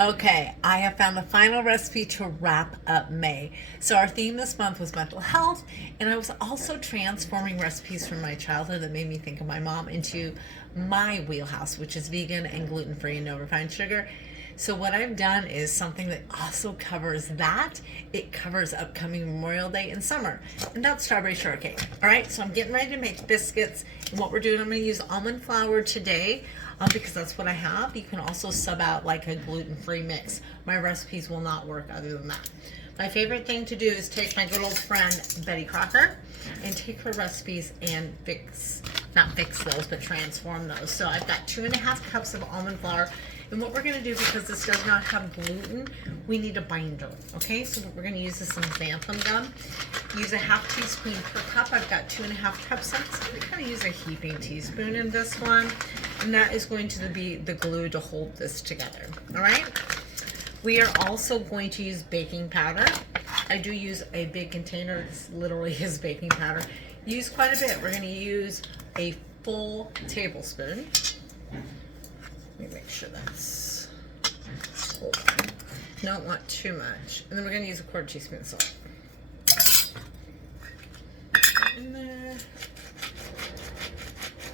Okay, I have found the final recipe to wrap up May. So our theme this month was mental health, and I was also transforming recipes from my childhood that made me think of my mom into my wheelhouse, which is vegan and gluten-free and no refined sugar. So what I've done is something that also covers that. It covers upcoming Memorial Day and summer, and that's strawberry shortcake. All right, so I'm getting ready to make biscuits, and what we're doing, I'm going to use almond flour today because that's what I have. You can also sub out like a gluten-free mix. My recipes will not work other than that. My favorite thing to do is take my good old friend Betty Crocker and take her recipes and not fix those, but transform those. So I've got 2.5 cups of almond flour. And what we're going to do, because this does not have gluten, we need a binder. Okay, so we're going to use some xanthan gum. Use a 1/2 teaspoon per cup. I've got 2.5 cups. So I'm just going to kind of use a heaping teaspoon in this one. And that is going to be the glue to hold this together. All right. We are also going to use baking powder. I do use a big container. This literally is baking powder. Use quite a bit. We're going to use a full tablespoon. Let me make sure that's full. Don't want too much. And then we're going to use a 1/4 teaspoon of salt. In there.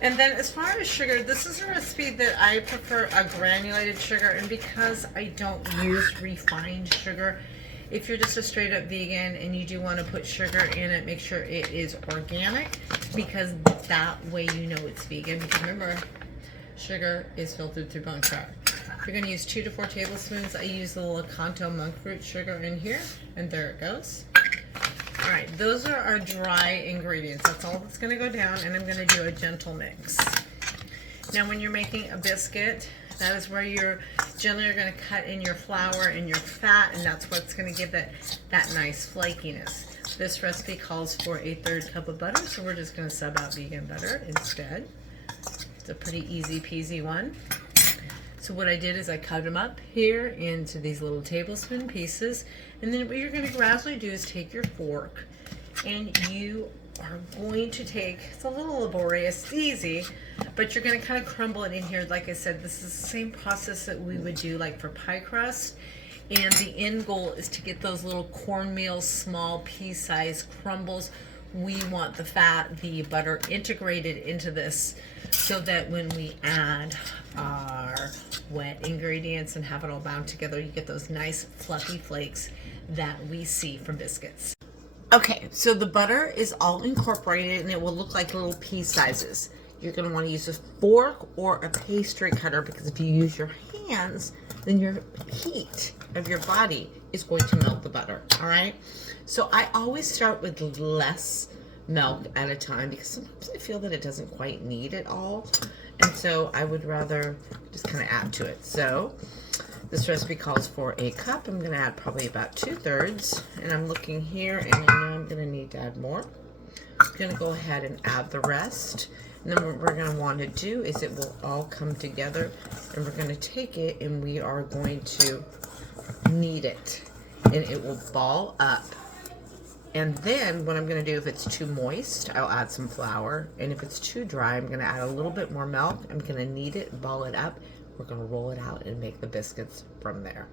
And then as far as sugar, this is a recipe that I prefer a granulated sugar, and because I don't use refined sugar, if you're just a straight up vegan and you do want to put sugar in it, make sure it is organic, because that way you know it's vegan. Because remember, sugar is filtered through bone flour. You're going to use 2 to 4 tablespoons. I use the Lakanto monk fruit sugar in here, and there it goes. All right, those are our dry ingredients. That's all that's going to go down, and I'm going to do a gentle mix. Now, when you're making a biscuit, that is where you're generally going to cut in your flour and your fat, and that's what's going to give that nice flakiness. This recipe calls for a 1/3 cup of butter, so we're just going to sub out vegan butter instead. It's a pretty easy peasy one. So what I did is I cut them up here into these little tablespoon pieces, and then what you're going to gradually do is take your fork, and you are going to take, it's a little laborious, it's easy, but you're going to kind of crumble it in here. Like I said, this is the same process that we would do like for pie crust, and the end goal is to get those little cornmeal small pea-sized crumbles. We want the fat, the butter integrated into this so that when we add our wet ingredients and have it all bound together, you get those nice fluffy flakes that we see from biscuits. Okay, so the butter is all incorporated and it will look like little pea sizes. You're going to want to use a fork or a pastry cutter, because if you use your hands, then your heat of your body is going to melt the butter. All right, so I always start with less milk at a time, because sometimes I feel that it doesn't quite need it all, and so I would rather just kind of add to it. So this recipe calls for a cup. I'm going to add probably about 2/3, and I'm looking here and I know I'm going to need to add more. I'm going to go ahead and add the rest. And then what we're going to want to do is it will all come together, and we're going to take it and we are going to knead it, and it will ball up. And then what I'm going to do, if it's too moist, I'll add some flour, and if it's too dry, I'm going to add a little bit more milk. I'm going to knead it, ball it up. We're going to roll it out and make the biscuits from there.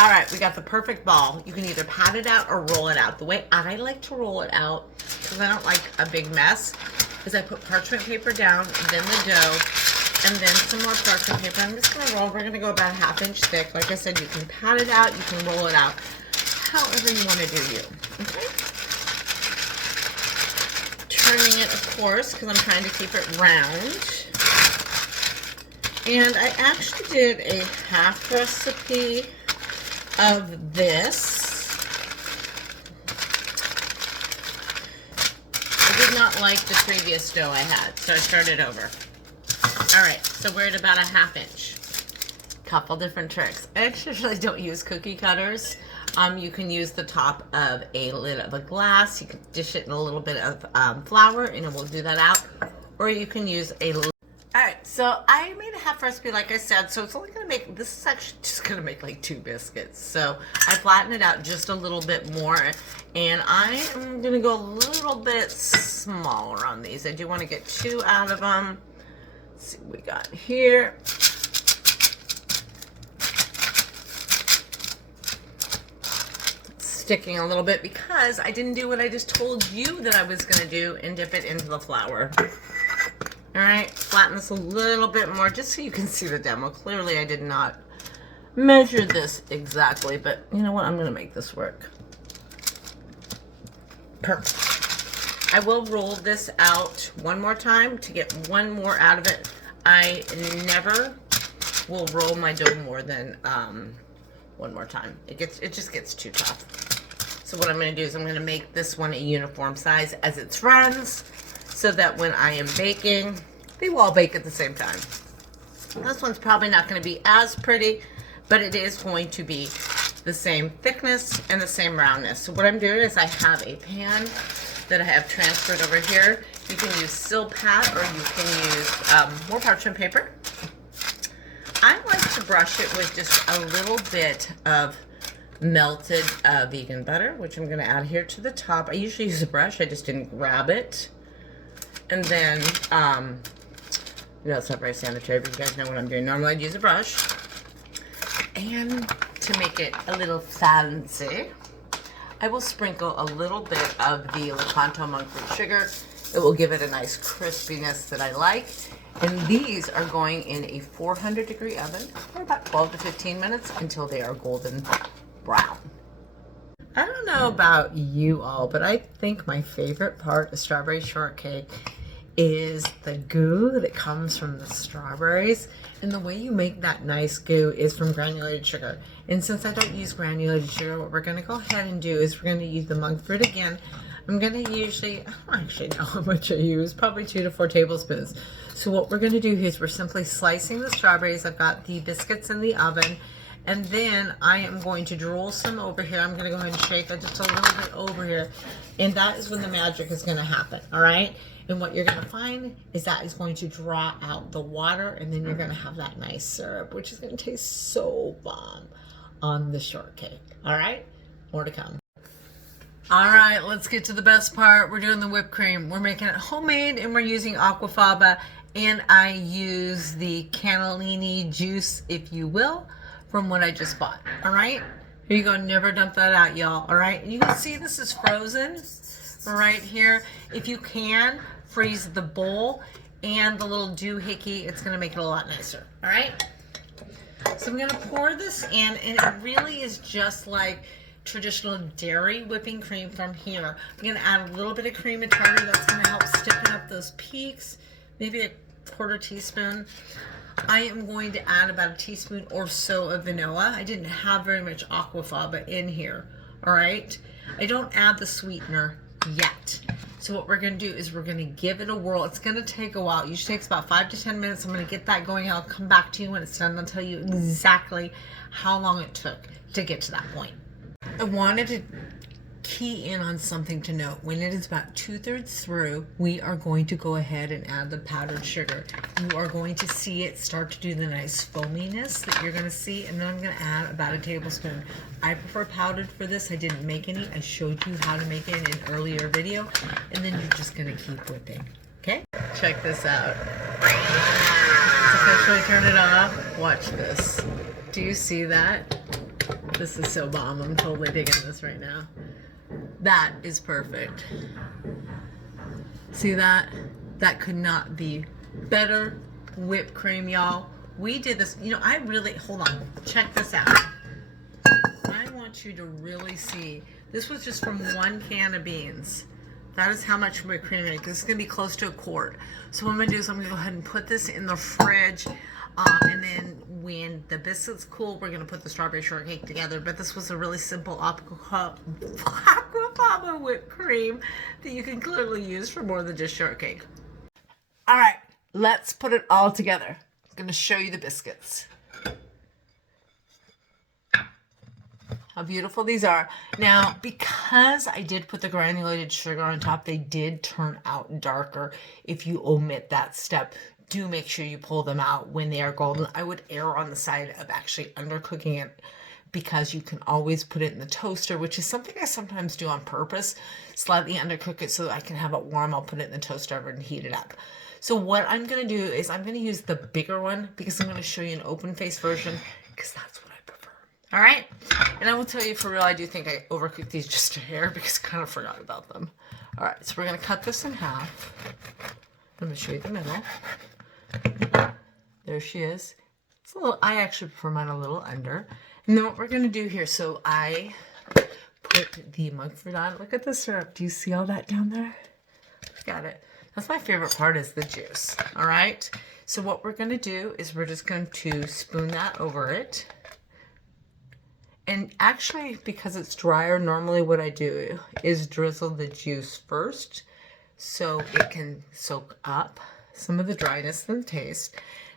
All right, we got the perfect ball. You can either pat it out or roll it out. The way I like to roll it out, because I don't like a big mess, is I put parchment paper down, then the dough, and then some more parchment paper. I'm just going to roll. We're going to go about 1/2 inch thick. Like I said, you can pat it out, you can roll it out, however you want to do you. Okay? Turning it, of course, because I'm trying to keep it round. And I actually did a half recipe of this. I did not like the previous dough I had, so I started over. All right, so we're at about 1/2 inch. Couple different tricks. I actually don't use cookie cutters. You can use the top of a lid of a glass. You can dish it in a little bit of flour, and it will do that out. Or you can use a. All right, so I made a half recipe, like I said, so it's only going to make, this is actually just going to make like 2 biscuits. So I flattened it out just a little bit more, and I am going to go a little bit smaller on these. I do want to get 2 out of them. Let's see what we got here. sticking a little bit because I didn't do what I just told you that I was going to do and dip it into the flour. All right, flatten this a little bit more just so you can see the demo. Clearly, I did not measure this exactly, but you know what? I'm going to make this work. Perfect. I will roll this out one more time to get one more out of it. I never will roll my dough more than one more time. It just gets too tough. So what I'm going to do is I'm going to make this one a uniform size as its friends, so that when I am baking, they will all bake at the same time. This one's probably not going to be as pretty, but it is going to be the same thickness and the same roundness. So what I'm doing is I have a pan that I have transferred over here. You can use Silpat or you can use more parchment paper. I like to brush it with just a little bit of melted vegan butter, which I'm going to add here to the top. I usually use a brush. I just didn't grab it. And then, it's not very sanitary, but you guys know what I'm doing. Normally I'd use a brush. And to make it a little fancy, I will sprinkle a little bit of the Lecanto monk fruit sugar. It will give it a nice crispiness that I like. And these are going in a 400-degree oven for about 12 to 15 minutes until they are golden brown. I don't know about you all, but I think my favorite part of strawberry shortcake is the goo that comes from the strawberries. And the way you make that nice goo is from granulated sugar. And since I don't use granulated sugar, what we're going to go ahead and do is we're going to use the monk fruit again. I'm going to usually, I don't actually know how much I use, probably 2 to 4 tablespoons. So what we're going to do is we're simply slicing the strawberries. I've got the biscuits in the oven. And then I am going to drool some over here. I'm going to go ahead and shake that just a little bit over here. And that is when the magic is going to happen, all right? And what you're going to find is that is going to draw out the water, and then you're going to have that nice syrup, which is going to taste so bomb on the shortcake, all right? More to come. All right, let's get to the best part. We're doing the whipped cream. We're making it homemade, and we're using aquafaba, and I use the cannellini juice, if you will, from what I just bought, all right? Here you go, never dump that out, y'all, all right? And you can see this is frozen right here. If you can, freeze the bowl and the little doohickey. It's gonna make it a lot nicer, all right? So I'm gonna pour this in, and it really is just like traditional dairy whipping cream from here. I'm gonna add a little bit of cream of tartar. That's gonna help stiffen up those peaks, maybe a quarter teaspoon. I am going to add about a teaspoon or so of vanilla. I didn't have very much aquafaba in here, all right? I don't add the sweetener yet. So what we're going to do is we're going to give it a whirl. It's going to take a while. It usually takes about 5 to 10 minutes. I'm going to get that going. I'll come back to you when it's done. I'll tell you exactly how long it took to get to that point. I wanted to key in on something to note. When it is about 2/3 through, we are going to go ahead and add the powdered sugar. You are going to see it start to do the nice foaminess that you're going to see, and then I'm going to add about a tablespoon. I prefer powdered for this. I didn't make any. I showed you how to make it in an earlier video, and then you're just going to keep whipping. Okay? Check this out. Let's officially turn it off. Watch this. Do you see that? This is so bomb. I'm totally digging this right now. That is perfect. See that? That could not be better whipped cream, y'all. We did this, I really, hold on, check this out. I want you to really see, this was just from 1 can of beans. That is how much whipped cream I make. This is gonna be close to a quart. So what I'm gonna do is I'm gonna go ahead and put this in the fridge. And then when the biscuits cool, we're going to put the strawberry shortcake together. But this was a really simple aquafaba whipped cream that you can clearly use for more than just shortcake. All right, let's put it all together. I'm going to show you the biscuits. How beautiful these are. Now, because I did put the granulated sugar on top, they did turn out darker. If you omit that step, do make sure you pull them out when they are golden. I would err on the side of actually undercooking it, because you can always put it in the toaster, which is something I sometimes do on purpose. Slightly undercook it so that I can have it warm. I'll put it in the toaster oven and heat it up. So what I'm going to do is I'm going to use the bigger one, because I'm going to show you an open face version, because that's what I prefer. All right. And I will tell you, for real, I do think I overcooked these just a hair because I kind of forgot about them. All right, so we're going to cut this in half. I'm going to show you the middle. There she is. It's a little, I actually prefer mine a little under. And then what we're going to do here, so I put the monk fruit on. Look at the syrup. Do you see all that down there? Got it. That's my favorite part, is the juice. All right. So what we're going to do is we're just going to spoon that over it. And actually, because it's drier, normally what I do is drizzle the juice first so it can soak up some of the dryness and the taste.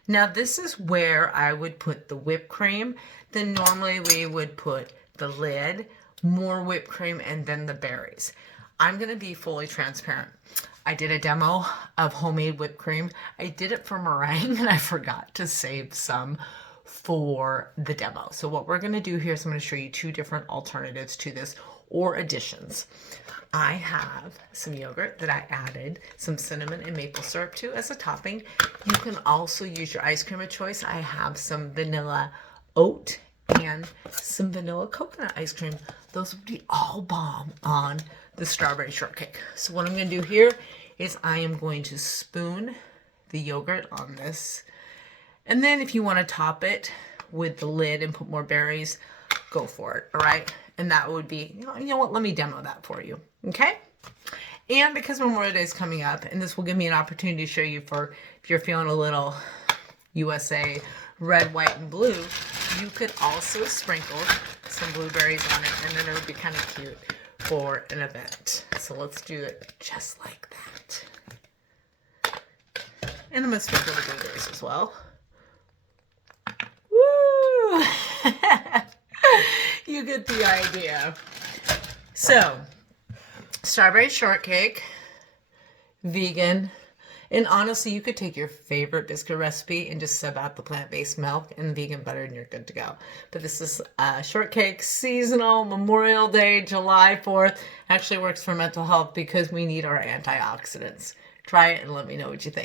Now this is where I would put the whipped cream. Then normally we would put the lid, more whipped cream, and then the berries. I'm going to be fully transparent. I did a demo of homemade whipped cream. I did it for meringue and I forgot to save some for the demo. So what we're going to do here is I'm going to show you two different alternatives to this, or additions. I have some yogurt that I added some cinnamon and maple syrup to as a topping. You can also use your ice cream of choice. I have some vanilla oat and some vanilla coconut ice cream. Those would be all bomb on the strawberry shortcake. So what I'm going to do here is I am going to spoon the yogurt on this. And then if you want to top it with the lid and put more berries, go for it. All right. And that would be, you know what, let me demo that for you. Okay. And because Memorial Day is coming up, and this will give me an opportunity to show you, for if you're feeling a little USA red, white, and blue, you could also sprinkle some blueberries on it, and then it would be kind of cute for an event. So let's do it just like that. And I'm going to sprinkle the blueberries as well. Woo! You get the idea. So, strawberry shortcake, vegan, and honestly, you could take your favorite biscuit recipe and just sub out the plant-based milk and vegan butter and you're good to go. But this is shortcake, seasonal, Memorial Day, July 4th. Actually works for mental health because we need our antioxidants. Try it and let me know what you think.